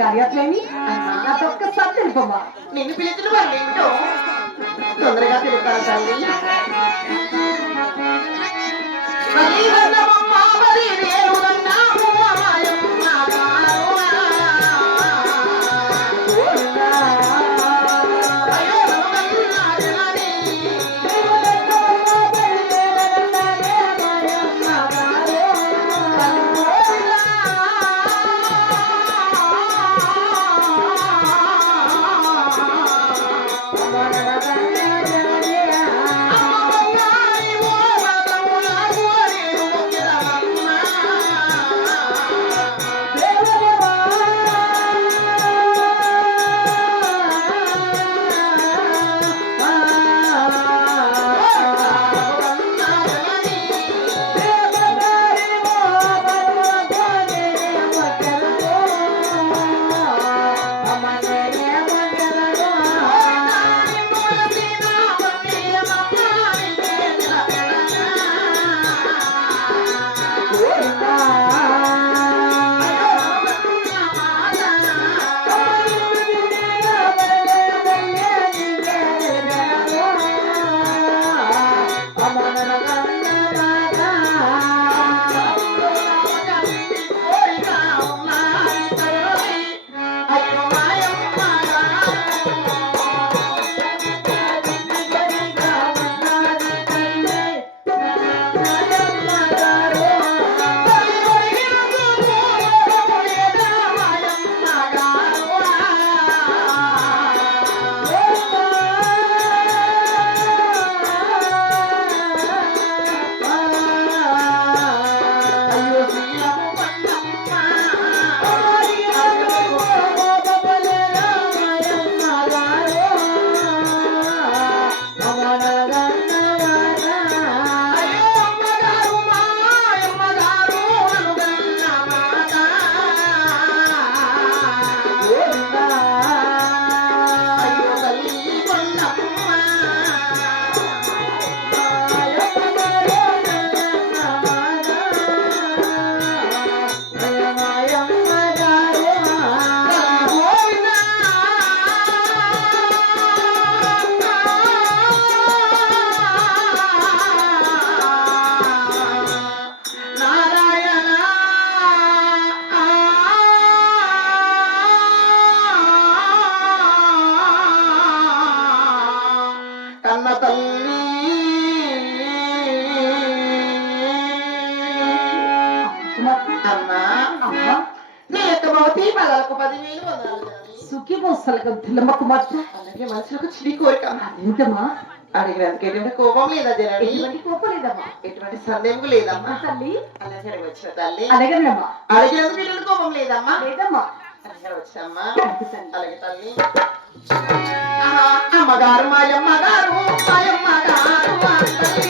కార్యక్రమి నాకొక్కసారి తెలుపమ్మా. నిన్ను పిలిచిన వాళ్ళు ఏంటో తొందరగా తెలుపుతాను తల్లి. పదాలకు 10,000 వందనాలు జనని. సుఖీ మోసలుగా పిల్లమ్మ కుమార్తె. అలాగే మనసులకు చిడి కోరిక. ఏంటమ్మా? అడిగినందుకు ఎటువంటి కోపం లేదా జనని? ఎటువంటి కోపం లేదమ్మా. ఎటువంటి సందేహం లేదమ్మా. తల్లి అలాగే వచ్చిన తల్లి. అడగనమ్మా. అడిగినందుకు ఎటువంటి కోపం లేదమ్మా. లేదమ్మా. అలాగే వచ్చామ్మా. అలాగే తల్లి. అమ్మగారు మాయమ్మ గారు మాయమ్మ గారు తల్లి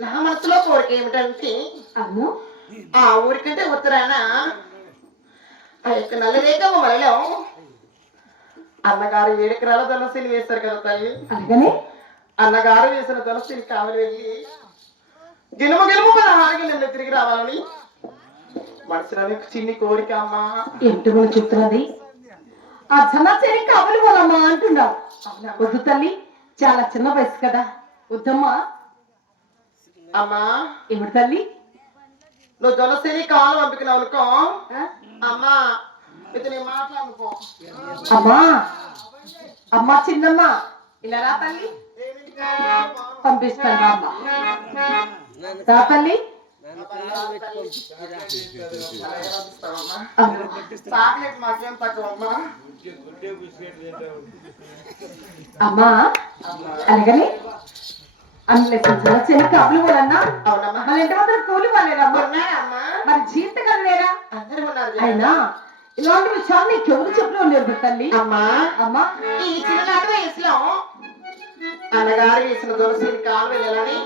నా మనసులో కోరిక ఏమిటంటే అవును ఆ ఊరికంటే ఉత్తరాన ఆ యొక్క నల్లరేఖ మలలో అన్నగారు 7 ఎకరాల ధనశీలి వేస్తారు కదా తల్లి. అలాగనే అన్నగారు వేసిన ధనశీలి కావాలి వెళ్ళి గెలుము గెలుము 16 గిన్నెలు తిరిగి రావాలని మనసులో చిన్ని కోరిక అమ్మా. ఏంటి మనం చెప్తున్నది? ఆ సమాచారం కావాలి వాళ్ళమ్మా అంటున్నావు. వద్దు తల్లి, చాలా చిన్న వయసు కదా, వద్దమ్మా. అమ్మా ఏమిటి తల్లి? నువ్వు ధనశీలి కావాలి పంపినావు అనుకో అమ్మా, ఇది నేను మాట్లాడుకో. అమ్మా అమ్మా చిన్నమ్మ ఇలా రా తల్లి, పంపిస్తాను అమ్మా. రా తల్లి. చాక్లెట్ మాకేం తక్కువ అమ్మా. అమ్మా అలాగని అన్ని కాపులు కూడా అవునమ్మా. మన ఇంటి మాత్రం కూలి వాళ్ళేనమ్మా. ఉన్నాయమ్మా. మరి జీవితం లేరా? అందరూ ఉన్నారు అయినా ఇలాంటి విషయాలు నీకు ఎవరు చెప్పిన ఉండేది తల్లి. అమ్మా అమ్మా ఈ చిన్ననాటి వయసులో అన్నగారు వేసిన దురసీని కాలు వెళ్ళాలని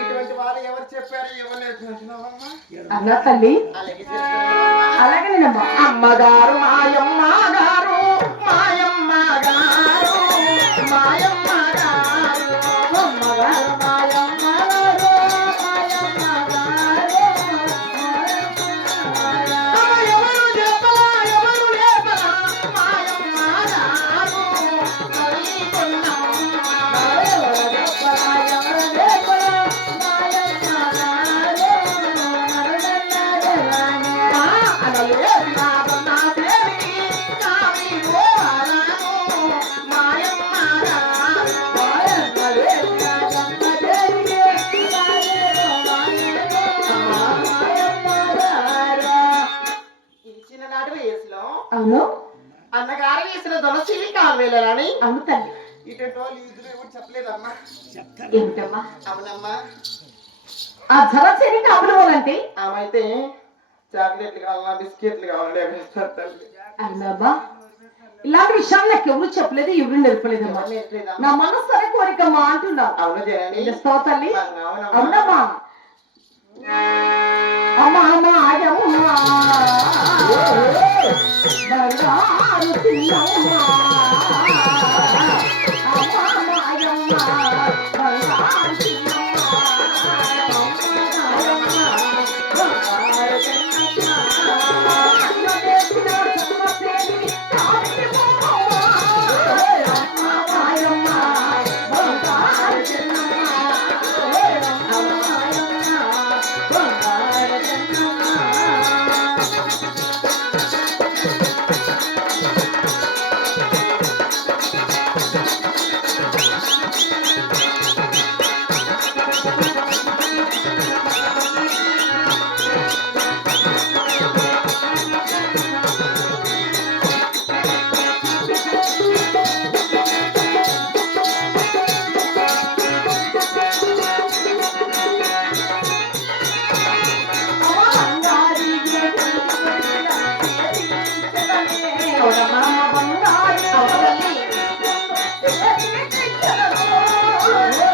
ఇటువంటి వాళ్ళు ఎవరు చెప్పారు ఎవరు నేర్పించినావమ్మా? అన్నా తల్లి. అలాగే చెప్తున్నానమ్మా. అలాగే నేనమ్మా. అమ్మగారు మాయమ్మ గారు మాయమ్మ గారు మాయమ్మ గారు అమ్మగారు మాయమ్మ గారు, మాయమ్మ గారు, ఎవరు చెప్పలా ఎవరు లేపలా మాయమ్మ గారు తల్లి కొన్నమ్మ. అవును అన్నగారు వేసిన దొనసీలి కాలు వెళ్ళాలని అవును తల్లి. ఇటువంటి వాళ్ళు ఇద్దరు ఎవరు చెప్పలేదమ్మా. ఏమిటమ్మా? అవునమ్మా. ఆ జలసేని కాపులు వాళ్ళంటే ఆమె అయితే చాక్లెట్లు కావాలా బిస్కెట్లు కావాలని ఎగరేస్తారు తల్లి. అన్నాబా, ఇలాంటి విషయాలు నాకు ఎవరు చెప్పలేదు, ఎవరు నేర్పలేదమ్మా. నా మనసు సరే కోరికమ్మా అంటున్నావు. అవును జనని. తెలుస్తావు తల్లి. అవునమ్మా. అవునమ్మా. అమ్మా అమ్మా ఆయమ్మా బంగారు చిన్నమ్మా, అమ్మా మాయమ్మా బంగారు చిన్నమ్మా, బంగారు చిన్నమ్మా, అన్నదేశిన సర్వసేని కావిపోమ్మా, అమ్మా మాయమ్మా బంగారు చిన్నమ్మా, అమ్మా మాయమ్మా బంగారు చిన్నమ్మా. బంగారు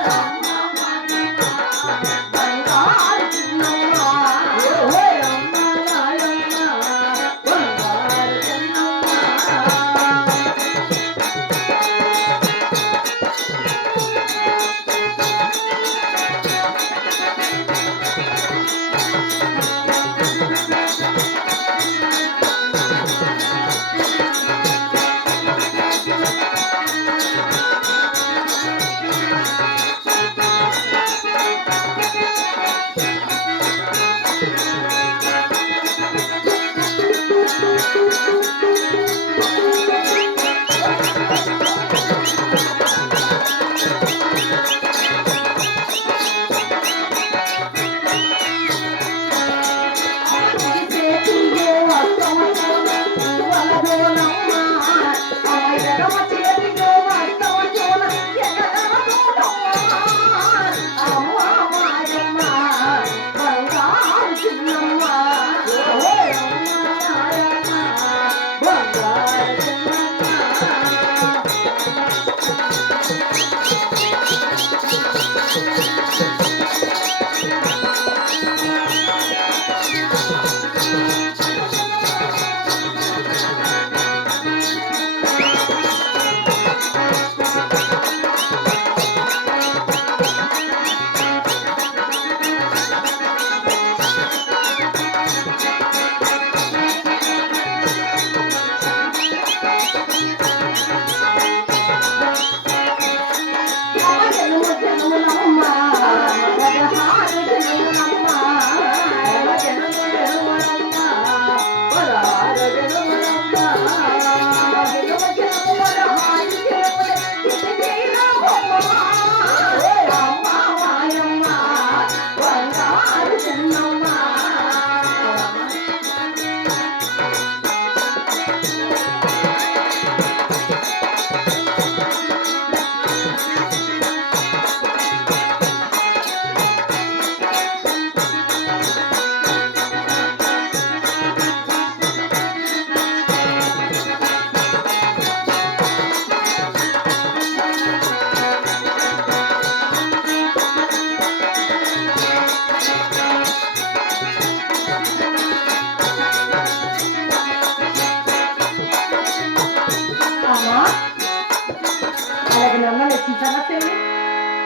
ఆలోచించారా చెల్లి?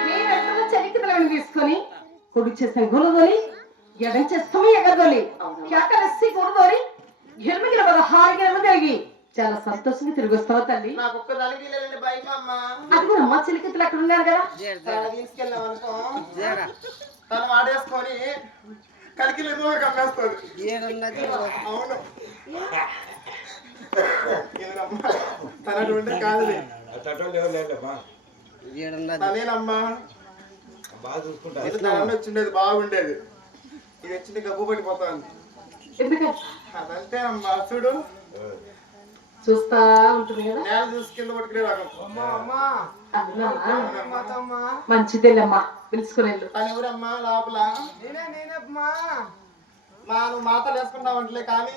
నేను ఎంతలో చరిత్రలను తీసుకొని కొడుకు చేసిన గురుదోలి ఎడం చేస్తాము ఎగదోలి కేకలెస్సి గురుదోలి ఎనిమిది 16 గెలలు తిరిగి చాలా సంతోషంగా తిరిగి వస్తావా తల్లి? నాకు ఒక్కదానికి వెళ్ళండి బైక్ అమ్మ. అది కూడా అమ్మ చిలికతులు అక్కడ ఉన్నారు కదా. తీసుకెళ్ళాం అనుకో తను వాడేసుకొని కలికిలు ఏదో కమ్మేస్తుంది. అవును తన ఉంటే కాదులే తనేనమ్మా. ఇది తనని వచ్చిండేది బాగుండేది, ఇది వచ్చింది గబ్బు పడిపోతాను. ఎందుకు అదంతే అమ్మా. చూడు చూస్తా ఉంటుంది కదా. నేల చూసి కింద పట్టుకునే రకం. మంచిదేలమ్మా, పిలుచుకుని వెళ్ళు. తను ఎవరమ్మా లోపల? నువ్వు మాతలు వేసుకున్నావు అంటలే కానీ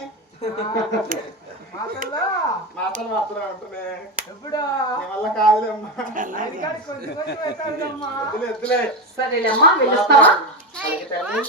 మాతలు మాత్రం అంటున్నా నీ వల్ల కాదులేమ్మా. ఎద్దులే సరేలేమ్మా, వెళ్ళొస్తావా? తల్లి